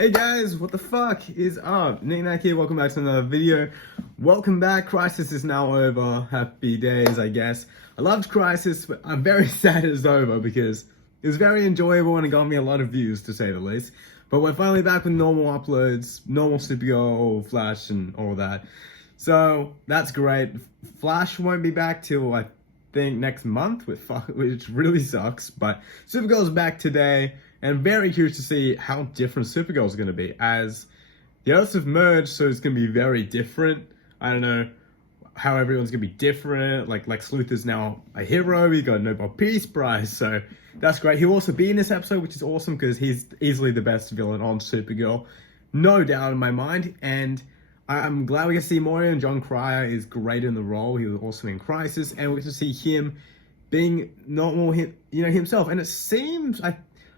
Hey guys, what the fuck is up? NikNak here, welcome back to another video. Welcome back, Crisis is now over. Happy days, I guess. I loved Crisis, but I'm very sad it's over because it was very enjoyable and it got me a lot of views, to say the least. But we're finally back with normal uploads, normal Supergirl, Flash, and all that. So, that's great. Flash won't be back till, I think, next month, which really sucks. But Supergirl's back today. And I'm very curious to see how different Supergirl is going to be, as the Earths have merged, so it's going to be very different. I don't know how everyone's going to be different. Like Lex Luthor's now a hero, he got a Nobel Peace Prize, so that's great. He'll also be in this episode, which is awesome, because he's easily the best villain on Supergirl. No doubt in my mind, and I'm glad we get to see more, and John Cryer is great in the role. He was awesome in Crisis, and we get to see him being normal, himself. And it seems,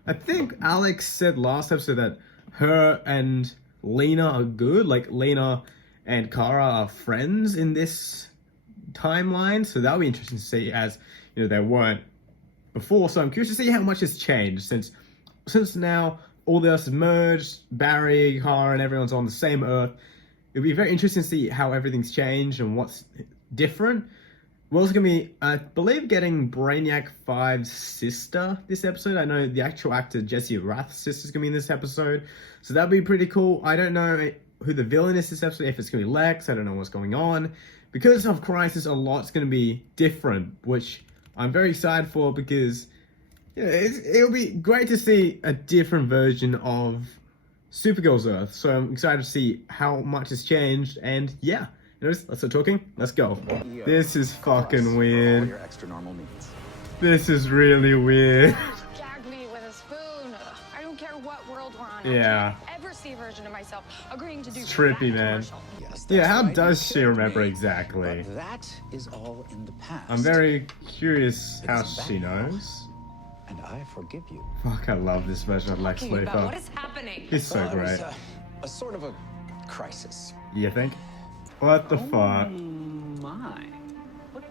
I think Alex said last episode that her and Lena are good. Like, Lena and Kara are friends in this timeline. So that'll be interesting to see, as, they weren't before. So I'm curious to see how much has changed since now all the Earths have merged. Barry, Kara, and everyone's on the same Earth. It'll be very interesting to see how everything's changed and what's different. We're also going to be, I believe, getting Brainiac 5's sister this episode. I know the actual actor Jesse Rath's sister's going to be in this episode. So that'll be pretty cool. I don't know who the villain is this episode, if it's going to be Lex. I don't know what's going on. Because of Crisis, a lot's going to be different, which I'm very excited for, because it'll be great to see a different version of Supergirl's Earth. So I'm excited to see how much has changed, and yeah. Let's start talking. Let's go. This is fucking weird. This is really weird. Gag me with a spoon. I don't care what world we're on. Yeah. I can't ever see a version of myself agreeing to do trippy, man. Yes, yeah, how right. does she remember exactly? But that is all in the past. I'm very curious how she knows. And I forgive you. Fuck, I love this version of Lex Luthor. What is happening? He's so Well, it was great. a sort of a crisis. You think? What the fuck? My. What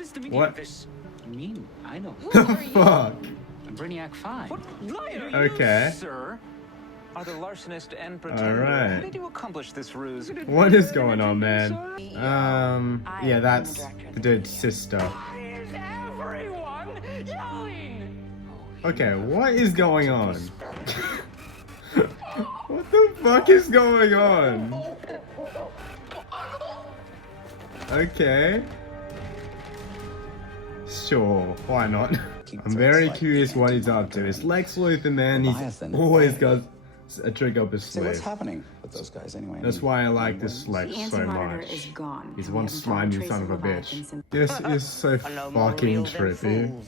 is the meaning What? of this? I mean, I know. The fuck? I'm Brainiac 5. What liar Okay. you, sir? Are the larcenist and All pretender? right. How did you accomplish this ruse? What is going on, man? Yeah, that's the dude's sister. Why is everyone yelling? Okay, what is going on? What the fuck is going on? Okay. Sure, why not? I'm very curious what he's up to. It's Lex Luthor, man. He's always got a trick up his So what's sleeve. happening with those guys anyway? That's why I like this Lex so much. He's one slimy son of a bitch. This is so fucking trippy.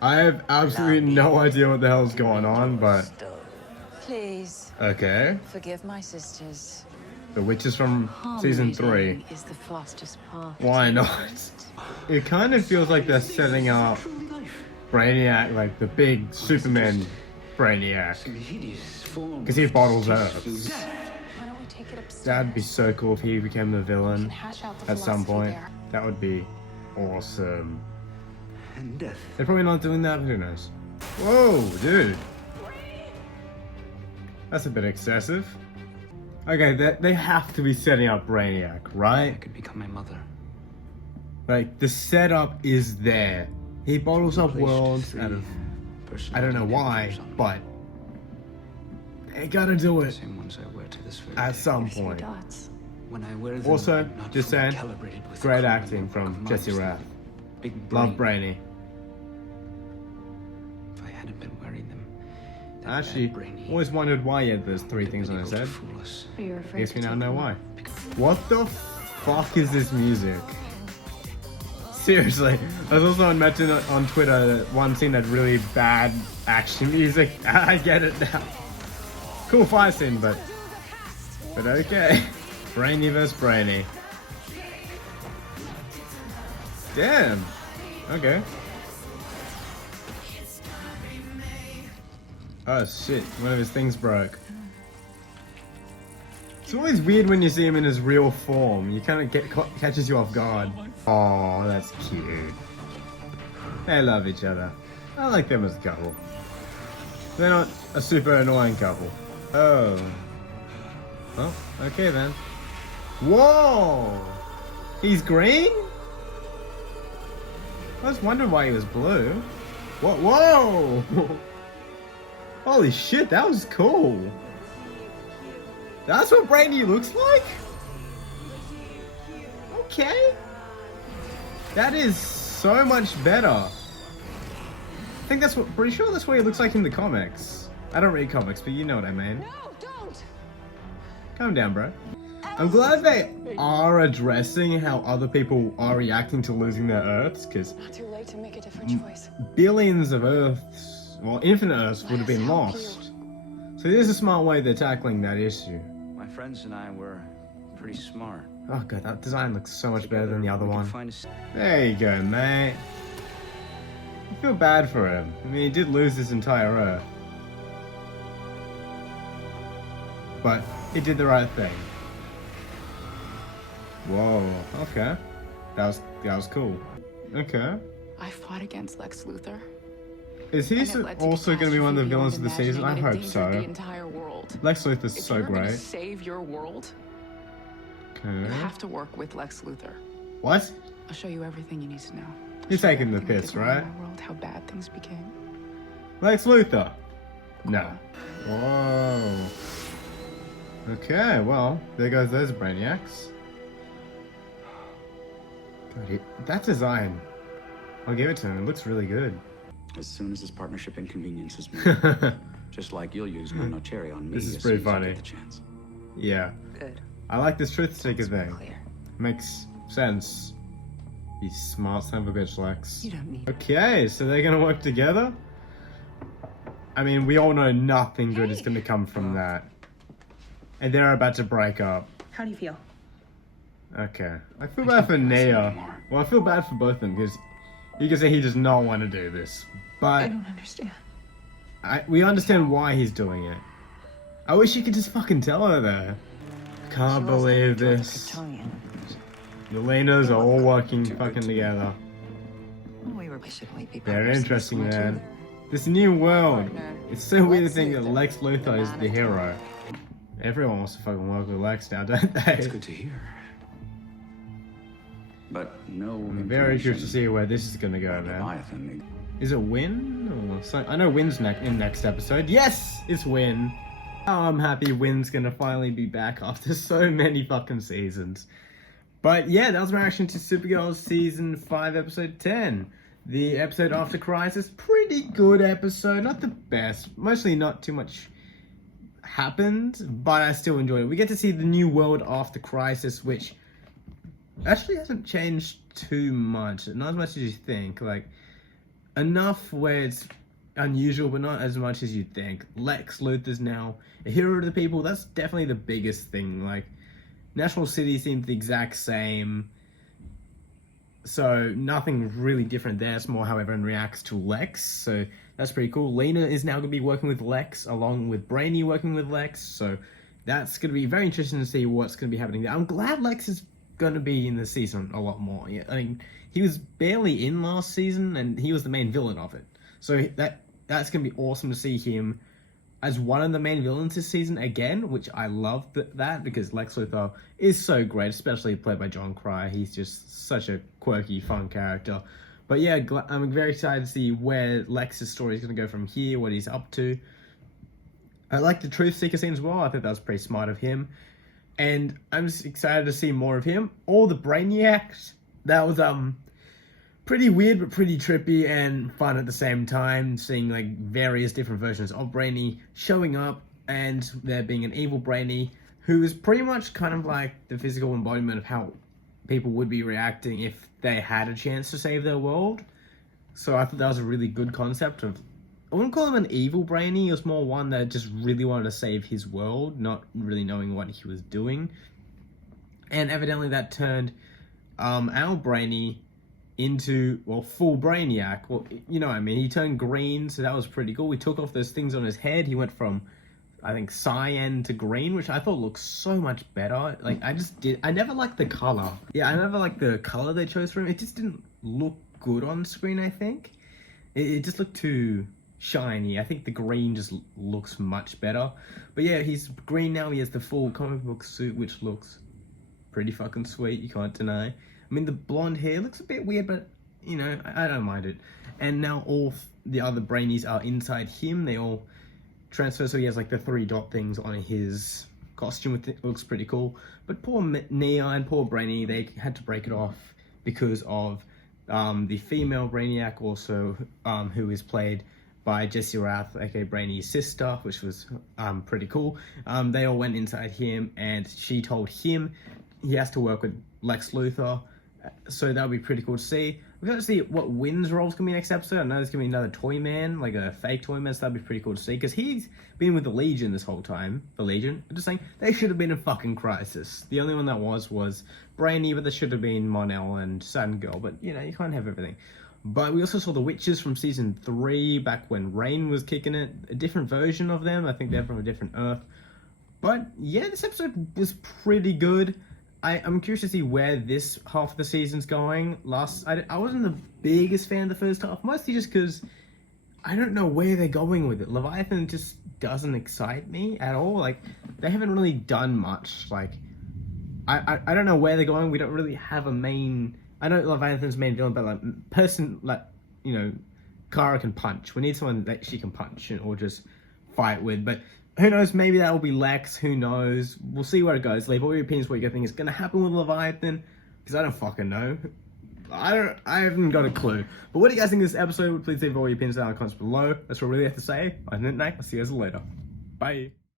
I have absolutely no idea what the hell's going on, but Please okay. forgive my sisters. The Witches from season 3. Is the fastest path. Why not? It kind of feels like they're setting up Brainiac, like the big Superman Brainiac, because he bottles Earths. Why don't we take it upstairs? That'd be so cool if he became the villain Hash out the at some philosophy point. there. That would be awesome. And death. They're probably not doing that, but who knows? Whoa, dude. That's a bit excessive. Okay, they have to be setting up Brainiac, I right? could become my mother. Like, the setup is there. He bottles up worlds out of, I don't know why, but they gotta do it Same ones I wear to this very at day. some point. Dots. When I wear them, Also, I'm not just fully saying, calibrated with the great criminal acting network from of Jesse minds Rath. that Big Love brain. Brainy. If I hadn't been wearing them, that I actually bad brainy always wondered why he had those three would have things been on his able head. to fool us. Are you I afraid guess to we now take know them why. off? What the fuck is this music? Seriously, I was also mentioned on Twitter that one scene had really bad action music. I get it now. Cool fight scene, but okay. Brainy vs. Brainy. Damn. Okay. Oh shit, one of his things broke. It's always weird when you see him in his real form. You kind of catches you off guard. Oh, that's cute. They love each other. I like them as a couple. They're not a super annoying couple. Oh. Oh, okay then. Whoa! He's green? I was wondering why he was blue. Whoa! Holy shit, that was cool. That's what Brainy looks like? Okay. That is so much better. I think that's what, pretty sure that's what he looks like in the comics. I don't read comics, but you know what I mean. No, don't! Calm down, bro. I'm glad they are addressing how other people are reacting to losing their Earths, because Not too late to make a different choice. billions of Earths, well, infinite Earths would have been lost. So there's a smart way they're tackling that issue. My friends and I were pretty smart. Oh god, that design looks so much better than the other We could one. find a There you go, mate. I feel bad for him. I mean, he did lose his entire Earth. But he did the right thing. Whoa, okay. That was cool. Okay. I fought against Lex Luthor. Is he and it led to also going to be one of the catastrophe villains of the beyond season? I imagining. hope It so. endangered the entire world. Lex Luthor's If so you're gonna great. save your world, you Okay. have to work with Lex Luthor. What? I'll show you everything you need to know. You're Show you taking the everything that piss, did wrong in right? my world, how bad things became. Lex Luthor? No. Whoa. Okay, well, there goes those Brainiacs. God, that design, I'll give it to him. It looks really good. As soon as this partnership inconveniences me, Yeah. just like you'll use No Cherry on me This is as pretty soon as I funny. get the chance. Good. I like this truth sticker thing. Clear. Makes sense. You smart son of a bitch, Lex. You don't need. Okay, so they're gonna work together? I mean, we all know nothing good is gonna come from that. And they're about to break up. How do you feel? Okay. I feel bad for Nea. Well, I feel bad for both of them, because you can say he does not want to do this. I But don't understand. we understand why he's doing it. I wish you could just fucking tell her that. Can't believe this. The Lenas are all working fucking together. We were. Should we be They're partners in interesting, this one, man. too? This new world. Partner. It's so weird to Lex think that Luthor. Lex Luthor is the hero. Everyone wants to fucking work with Lex now, don't It's they? good to hear. But no. I'm very curious to see where this is gonna go, man. Leviathan. Is it Win? Or so, I know Win's in next episode. Yes! It's Win! Oh, I'm happy Win's gonna finally be back after so many fucking seasons. But yeah, that was my reaction to Supergirl Season 5, Episode 10. The episode after Crisis, pretty good episode. Not the best. Mostly not too much happened, but I still enjoyed it. We get to see the new world after Crisis, which actually hasn't changed too much. Not as much as you think. Like, enough where it's unusual, but not as much as you'd think. Lex Luthor's now a hero to the people. That's definitely the biggest thing. Like, National City seems the exact same. So, nothing really different there. It's more how everyone reacts to Lex. So, that's pretty cool. Lena is now going to be working with Lex, along with Brainy working with Lex. So, that's going to be very interesting to see what's going to be happening there. I'm glad Lex is going to be in the season a lot more. Yeah, I mean, he was barely in last season, and he was the main villain of it. So, that's going to be awesome to see him as one of the main villains this season again, which I love that because Lex Luthor is so great, especially played by John Cryer. He's just such a quirky, fun character. But yeah, I'm very excited to see where Lex's story is going to go from here, what he's up to. I like the Truth Seeker scene as well. I think that was pretty smart of him. And I'm just excited to see more of him. All the Brainiacs, that was pretty weird but pretty trippy and fun at the same time, seeing like various different versions of Brainy showing up and there being an evil Brainy who is pretty much kind of like the physical embodiment of how people would be reacting if they had a chance to save their world. So I thought that was a really good concept of, I wouldn't call him an evil Brainy, it was more one that just really wanted to save his world, not really knowing what he was doing. And evidently that turned our Brainy into, well, full Brainiac. Well, you know what I mean, he turned green, so that was pretty cool. We took off those things on his head. He went from, I think, cyan to green, which I thought looked so much better. Like, I never liked the color. Yeah, I never liked the color they chose for him. It just didn't look good on screen, I think. It just looked too shiny. I think the green just looks much better. But yeah, he's green now. He has the full comic book suit, which looks pretty fucking sweet. You can't deny. I mean, the blonde hair looks a bit weird, but you know, I don't mind it. And now all the other brainies are inside him. They all transfer, so he has like the 3 dot things on his costume. It looks pretty cool. But poor Nia and poor Brainy, they had to break it off because of the female Brainiac, also who is played by Jessie Rath, aka Brainy's sister, which was pretty cool. They all went inside him, and she told him he has to work with Lex Luthor. So that would be pretty cool to see. We're going to see what Wynn's role's going to be next episode. I know there's going to be another Toy Man, like a fake Toy Man, so that'd be pretty cool to see. Because he's been with the Legion this whole time. The Legion. I'm just saying, they should have been in fucking Crisis. The only one that was Brainy, but there should have been Mon-El and Saturn Girl. But, you know, you can't have everything. But we also saw the Witches from Season 3, back when Rain was kicking it. A different version of them. I think they're from a different Earth. But, yeah, this episode was pretty good. I'm curious to see where this half of the season's going. I wasn't the biggest fan of the first half, mostly just because I don't know where they're going with it. Leviathan just doesn't excite me at all. Like, they haven't really done much. Like, I don't know where they're going. We don't really have a main... I know Leviathan's main villain, but like, person, like, you know, Kara can punch. We need someone that she can punch or just fight with, but... Who knows, maybe that will be Lex, who knows. We'll see where it goes. Leave all your opinions what you think is going to happen with Leviathan, because I don't fucking know. I haven't got a clue. But what do you guys think of this episode? Please leave all your opinions down in the comments below. That's what I really have to say. I'm NikNak. I'll see you guys later. Bye.